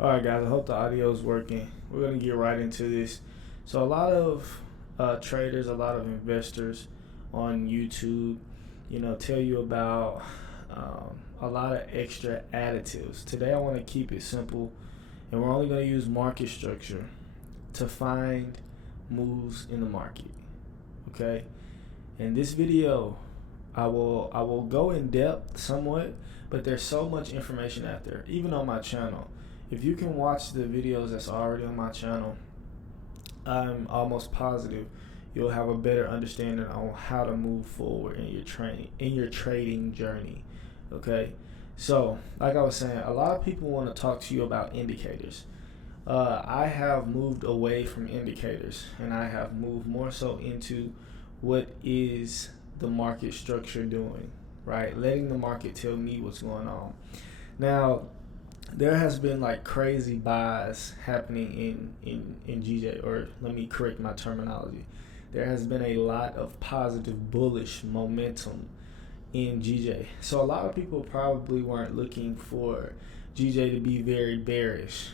Alright guys, I hope the audio is working. We're going to get right into this. So a lot of traders, a lot of investors on YouTube, tell you about a lot of extra additives. Today I want to keep it simple, and we're only going to use market structure to find moves in the market. Okay? In this video, I will go in depth somewhat, but there's so much information out there, even on my channel. If you can watch the videos that's already on my channel, I'm almost positive you'll have a better understanding on how to move forward in your trading journey. Okay, so like I was saying, a lot of people want to talk to you about indicators. I have moved away from indicators, and I have moved more so into what is the market structure doing, right? Letting the market tell me what's going on. Now, there has been like crazy buys happening in GJ, or let me correct my terminology. There has been a lot of positive bullish momentum in GJ. So a lot of people probably weren't looking for GJ to be very bearish.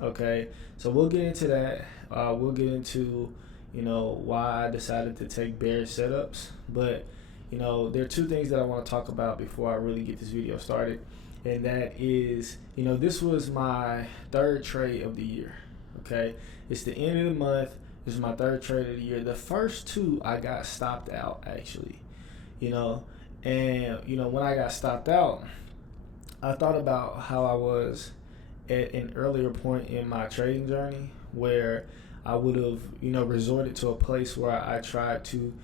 Okay, so we'll get into that. We'll get into why I decided to take bearish setups. But there are two things that I want to talk about before I really get this video started, and that is, this was my third trade of the year. Okay, it's the end of the month. This is my third trade of the year. The first two I got stopped out actually, and when I got stopped out, I thought about how I was at an earlier point in my trading journey where I would have, resorted to a place where I tried to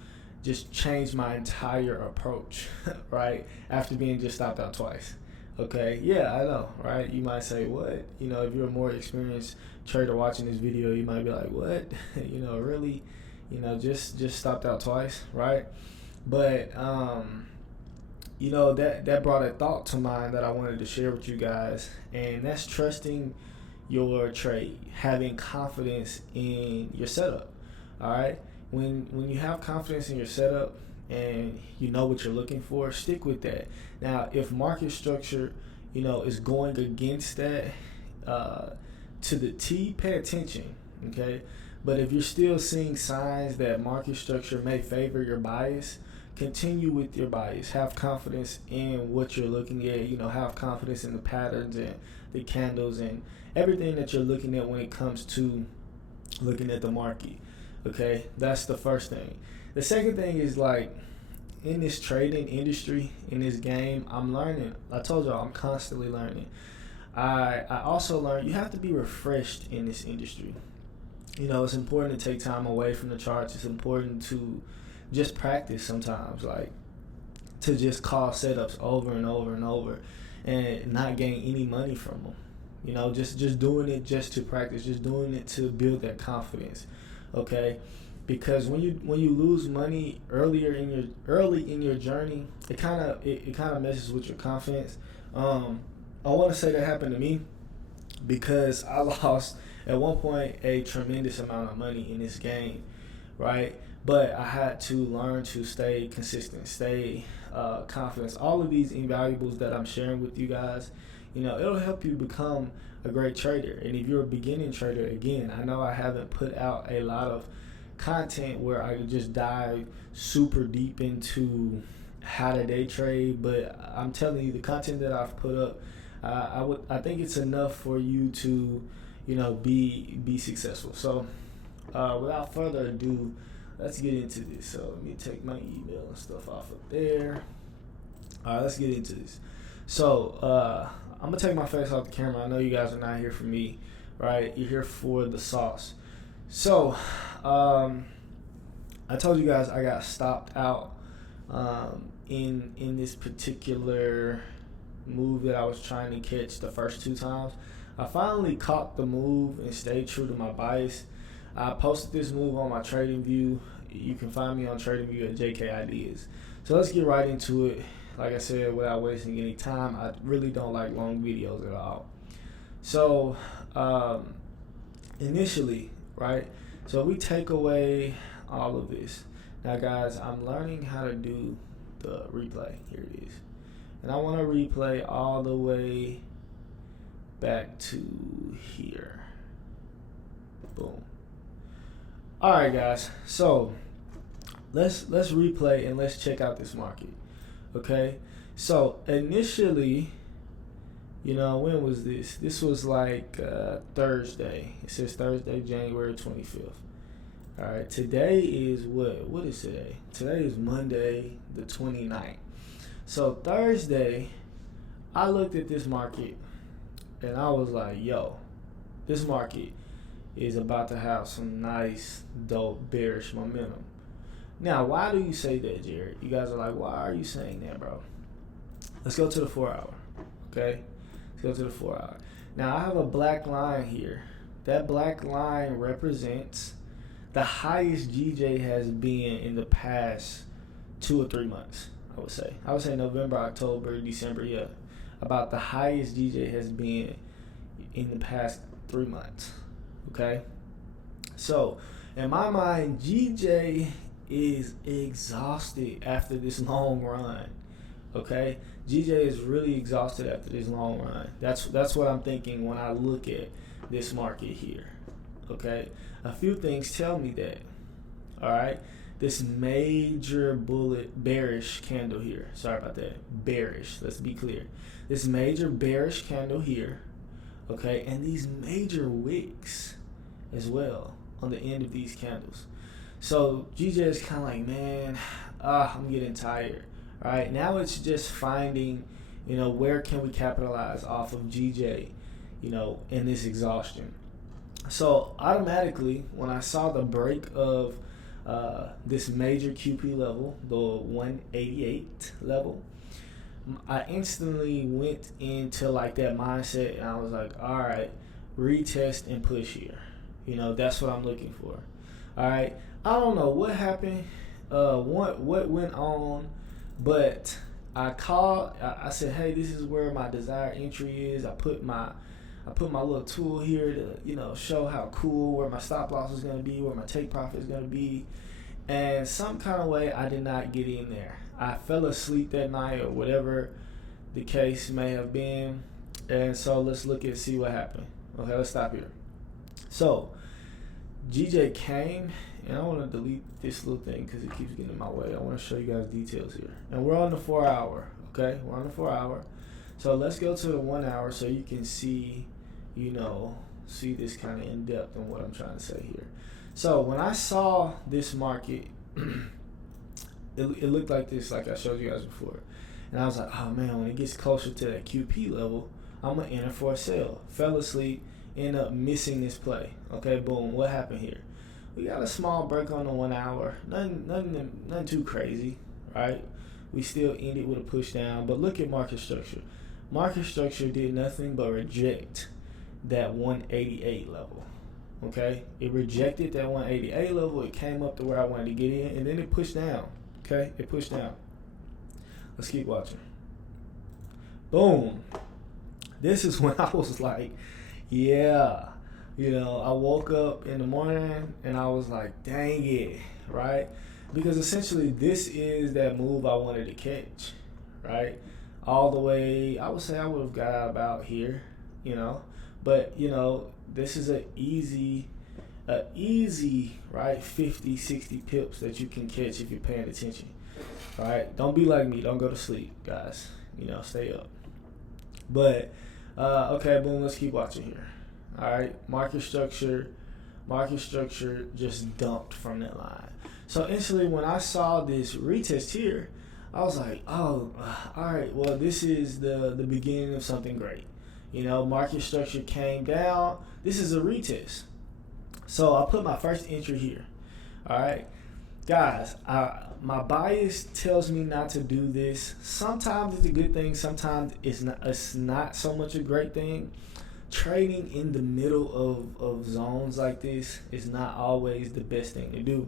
just change my entire approach, right? After being just stopped out twice. Okay, yeah, I know, right? You might say, what? If you're a more experienced trader watching this video, you might be like, what? Really? Just stopped out twice, right? But that brought a thought to mind that I wanted to share with you guys, and that's trusting your trade, having confidence in your setup. All right, when you have confidence in your setup and you know what you're looking for, stick with that. Now, if market structure, is going against that to the T, pay attention. Okay, but if you're still seeing signs that market structure may favor your bias, continue with your bias. Have confidence in what you're looking at. Have confidence in the patterns and the candles and everything that you're looking at when it comes to looking at the market. Okay, that's the first thing. The second thing is, like, in this trading industry, in this game, I'm learning. I told y'all I'm constantly learning. I also learned you have to be refreshed in this industry. It's important to take time away from the charts. It's important to just practice sometimes, like to just call setups over and over and over and not gain any money from them. Just doing it just to practice, just doing it to build that confidence. Okay, because when you lose money early in your journey, it kind of messes with your confidence. I want to say that happened to me because I lost at one point a tremendous amount of money in this game, right? But I had to learn to stay consistent, stay confident. All of these invaluables that I'm sharing with you guys, it'll help you become a great trader. And if you're a beginning trader, again, I know I haven't put out a lot of content where I could just dive super deep into how to day trade, but I'm telling you, the content that I've put up, I think it's enough for you to, be successful. So, without further ado, let's get into this. So let me take my email and stuff off of there. All right, let's get into this. So I'm gonna take my face off the camera. I know you guys are not here for me, right? You're here for the sauce. So I told you guys I got stopped out in this particular move that I was trying to catch the first two times. I finally caught the move and stayed true to my bias. I posted this move on my TradingView. You can find me on TradingView at JK Ideas. So let's get right into it. Like I said, without wasting any time, I really don't like long videos at all. So initially, right? So we take away all of this. Now, guys, I'm learning how to do the replay. Here it is. And I want to replay all the way back to here. Boom. All right, guys. So let's replay and let's check out this market. Okay. So initially, when was this? This was like Thursday. It says Thursday, January 25th. All right. Today is what? What is today? Today is Monday, the 29th. So Thursday, I looked at this market and I was like, yo, this market is about to have some nice, dope, bearish momentum. Now, why do you say that, Jared? You guys are like, why are you saying that, bro? Let's go to the 4 hour, okay? Let's go to the 4 hour. Now, I have a black line here. That black line represents the highest GJ has been in the past 2 or 3 months, I would say. I would say November, October, December, yeah. About the highest GJ has been in the past 3 months. Okay, so in my mind, GJ is exhausted after this long run. Okay, GJ is really exhausted after this long run. That's what I'm thinking when I look at this market here. Okay, a few things tell me that. All right, this major bearish candle here. Sorry about that. Bearish. Let's be clear. This major bearish candle here. Okay, and these major wicks as well on the end of these candles. So GJ is kind of like, man, I'm getting tired. All right, now it's just finding, where can we capitalize off of GJ, in this exhaustion. So automatically, when I saw the break of this major QP level, the 188 level, I instantly went into like that mindset, and I was like, all right, retest and push here. That's what I'm looking for. All right, I don't know what happened, what went on, but I said, hey, this is where my desired entry is. I put my little tool here to show how cool, where my stop loss is going to be, where my take profit is going to be, and some kind of way I did not get in there. I fell asleep that night or whatever the case may have been. And so let's look and see what happened. Okay, let's stop here. So GJ came, and I want to delete this little thing because it keeps getting in my way. I want to show you guys details here. And we're on the 4 hour, okay? We're on the 4 hour. So let's go to the 1 hour so you can see, see this kind of in depth in what I'm trying to say here. So when I saw this market, it looked like this, like I showed you guys before. And I was like, oh man, when it gets closer to that QP level, I'm going to enter for a sale. Fell asleep, end up missing this play. Okay, boom. What happened here? We got a small break on the 1 hour. Nothing too crazy, right? We still ended with a push down. But look at market structure. Market structure did nothing but reject that 188 level. Okay? It rejected that 188 level. It came up to where I wanted to get in, and then it pushed down. Okay, it pushed down. Let's keep watching. Boom. This is when I was like, yeah. I woke up in the morning and I was like, dang it, right? Because essentially this is that move I wanted to catch, right? All the way, I would say I would have got out about here, But, this is an easy, right, 50, 60 pips that you can catch if you're paying attention. All right, don't be like me. Don't go to sleep, guys. Stay up. But, okay, boom, let's keep watching here. All right, market structure just dumped from that line. So instantly when I saw this retest here, I was like, oh, all right, well, this is the beginning of something great. Market structure came down. This is a retest. So I put my first entry here. All right. Guys, my bias tells me not to do this. Sometimes it's a good thing. Sometimes it's not so much a great thing. Trading in the middle of zones like this is not always the best thing to do.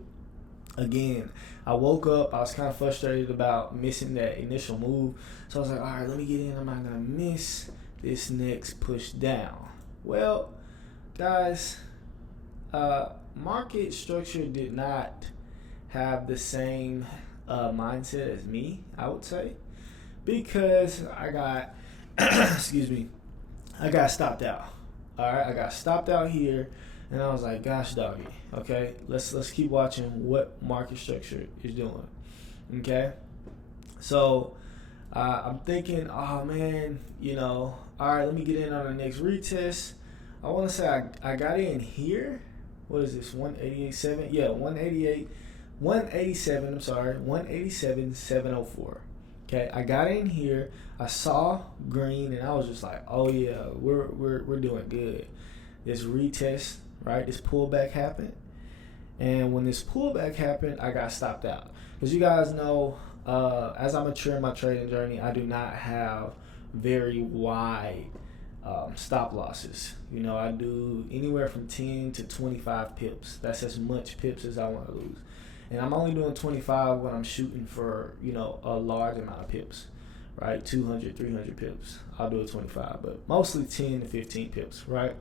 Again, I woke up. I was kind of frustrated about missing that initial move. So I was like, all right, let me get in. I'm not going to miss this next push down. Well, guys, market structure did not have the same mindset as me, I would say, because I got excuse me, I got stopped out. All right, I got stopped out here, and I was like, gosh, doggy. Okay, let's keep watching what market structure is doing. Okay, so I'm thinking, oh man, all right, let me get in on the next retest. I want to say I got in here. What is this? 188.7? Yeah, 187. I'm sorry, 187.704. Okay, I got in here. I saw green, and I was just like, oh yeah, we're doing good. This retest, right? This pullback happened, and when this pullback happened, I got stopped out. Because you guys know, as I mature in my trading journey, I do not have very wide stop losses. I do anywhere from 10 to 25 pips. That's as much pips as I want to lose. And I'm only doing 25 when I'm shooting for, a large amount of pips, right? 200, 300 pips. I'll do a 25, but mostly 10 to 15 pips, right?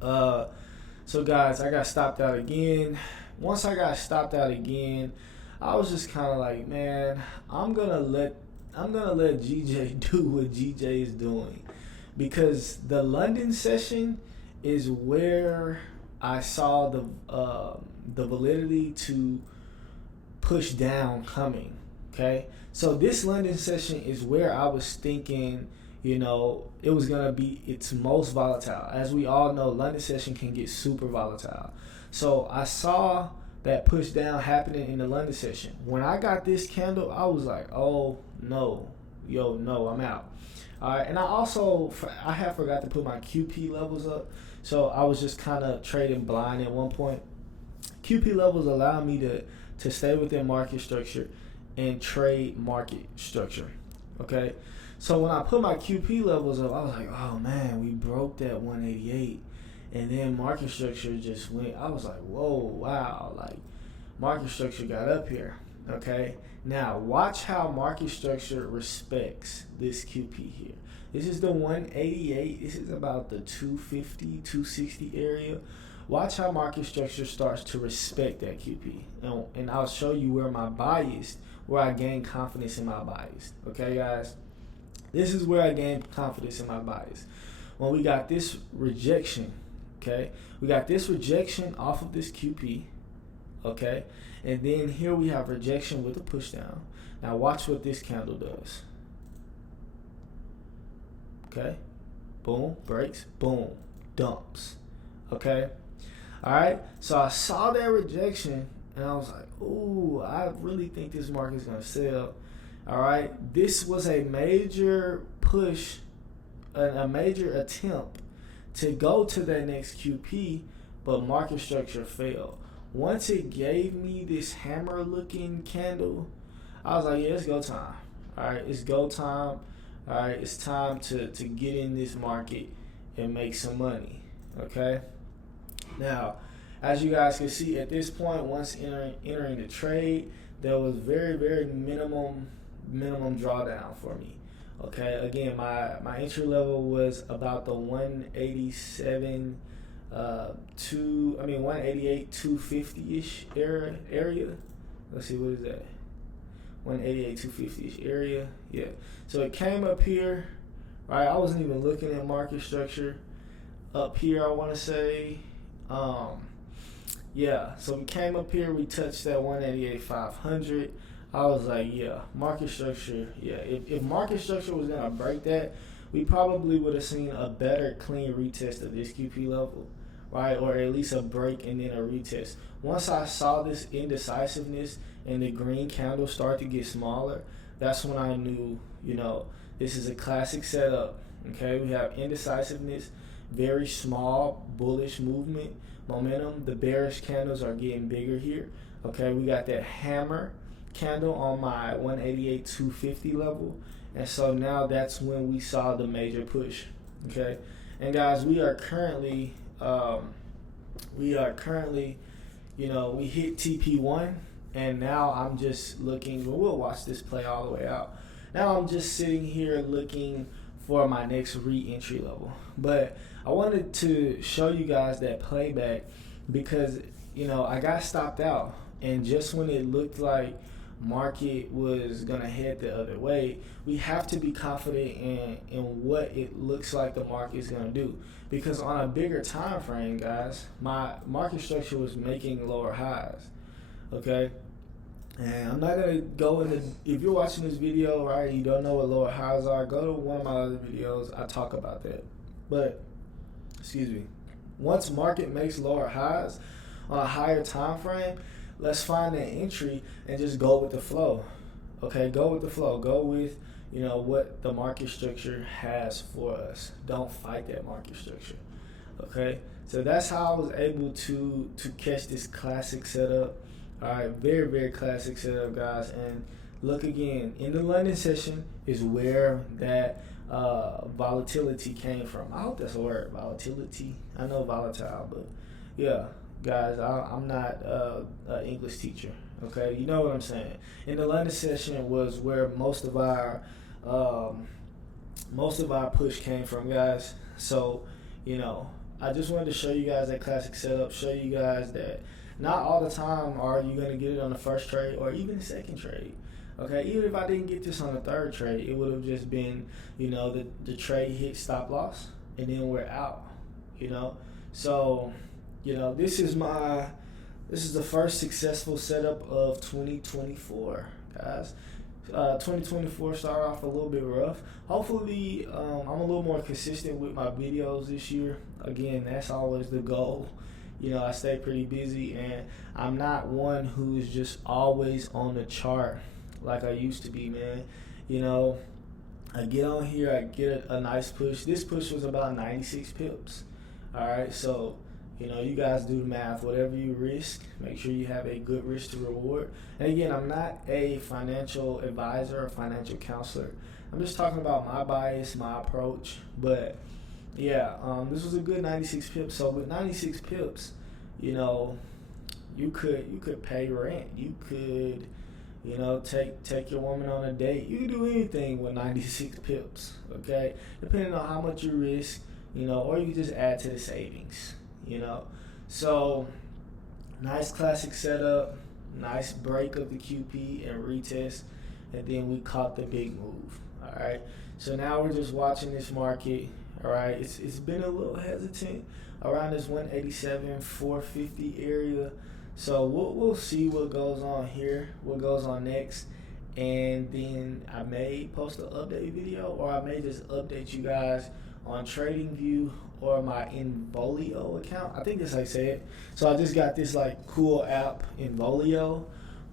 So guys, I got stopped out again. Once I got stopped out again, I was just kind of like, man, I'm gonna let GJ do what GJ is doing, because the London session is where I saw the validity to push down coming. Okay, so this London session is where I was thinking, it was gonna be its most volatile. As we all know, London session can get super volatile. So I saw that push down happening in the London session. When I got this candle, I was like, oh no, no, I'm out. All right, and I had forgot to put my QP levels up, so I was just kind of trading blind at one point. QP levels allow me to stay within market structure and trade market structure. Okay, so when I put my QP levels up, I was like, oh man, we broke that 188. And then market structure just went. I was like, whoa, wow, like market structure got up here. Okay, now watch how market structure respects this QP here. This is the 188. This is about the 250, 260 area. Watch how market structure starts to respect that QP. And I'll show you where I gain confidence in my bias. Okay, guys? This is where I gain confidence in my bias. When we got this rejection, okay? We got this rejection off of this QP, okay? And then here we have rejection with a push down. Now watch what this candle does. Okay? Boom, breaks, boom, dumps. Okay? All right? So I saw that rejection, and I was like, ooh, I really think this market is going to sell. All right? This was a major push, a major attempt to go to that next QP, but market structure failed. Once it gave me this hammer looking candle, I was like, yeah, it's go time. All right, it's go time. All right, it's time to get in this market and make some money. Okay, now as you guys can see at this point, once entering the trade, there was very, very minimum drawdown for me. Okay, again, my entry level was about the 187 188 250-ish area. Let's see, what is that? 188 250-ish area. Yeah. So it came up here, right? I wasn't even looking at market structure up here, I want to say. Yeah. So we came up here, we touched that 188 500. I was like, yeah, market structure. Yeah, if market structure was gonna break that, we probably would have seen a better clean retest of this QP level, right? Or at least a break and then a retest. Once I saw this indecisiveness and the green candle start to get smaller, that's when I knew, this is a classic setup. Okay, we have indecisiveness, very small bullish movement, momentum. The bearish candles are getting bigger here. Okay, we got that hammer candle on my 188 250 level, and so now that's when we saw the major push. Okay, and guys, we are currently we hit TP1, and now I'm just looking. We'll watch this play all the way out. Now I'm just sitting here looking for my next re-entry level, but I wanted to show you guys that playback because I got stopped out, and just when it looked like market was gonna head the other way, we have to be confident in what it looks like the market is gonna do. Because on a bigger time frame, guys, my market structure was making lower highs. Okay, and I'm not gonna go into. If you're watching this video, right, you don't know what lower highs are, go to one of my other videos. I talk about that. But excuse me. Once market makes lower highs on a higher time frame, let's find an entry and just go with the flow. Okay, go with the flow. Go with what the market structure has for us. Don't fight that market structure. Okay, so that's how I was able to catch this classic setup. All right, very, very classic setup, guys. And look again, in the London session is where that volatility came from. I hope that's a word, volatility. I know volatile, but yeah, guys, I'm not an English teacher. Okay, you know what I'm saying. In the London session was where most of our push came from, guys. So I just wanted to show you guys that classic setup. Show you guys that not all the time are you gonna get it on the first trade or even the second trade. Okay, even if I didn't get this on the third trade, it would have just been, the trade hit stop loss and then we're out. So, this is the first successful setup of 2024, guys. 2024 started off a little bit rough. Hopefully, I'm a little more consistent with my videos this year. Again, that's always the goal. I stay pretty busy, and I'm not one who is just always on the chart like I used to be, man. I get on here, I get a nice push. This push was about 96 pips. All right, so you guys do the math. Whatever you risk, make sure you have a good risk to reward. And again, I'm not a financial advisor or financial counselor. I'm just talking about my bias, my approach. But yeah, this was a good 96 pips. So with 96 pips, you could pay rent. You could, take your woman on a date. You can do anything with 96 pips. Okay, depending on how much you risk, or you can just add to the savings. So nice classic setup, nice break of the QP and retest, and then we caught the big move. All right, so now we're just watching this market. All right, it's been a little hesitant around this 187 450 area, so we'll see what goes on here, what goes on next, and then I may post an update video, or I may just update you guys on TradingView or my Involio account. I think that's how you say it. So I just got this cool app, Involio,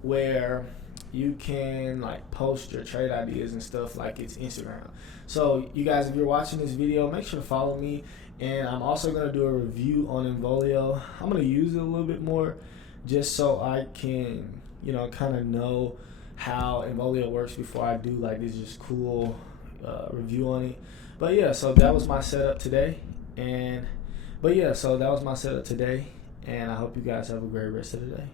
where you can post your trade ideas and stuff like it's Instagram. So you guys, if you're watching this video, make sure to follow me. And I'm also going to do a review on Involio. I'm going to use it a little bit more just so I can, kind of know how Involio works before I do this just cool review on it. But yeah, so that was my setup today. And I hope you guys have a great rest of the day.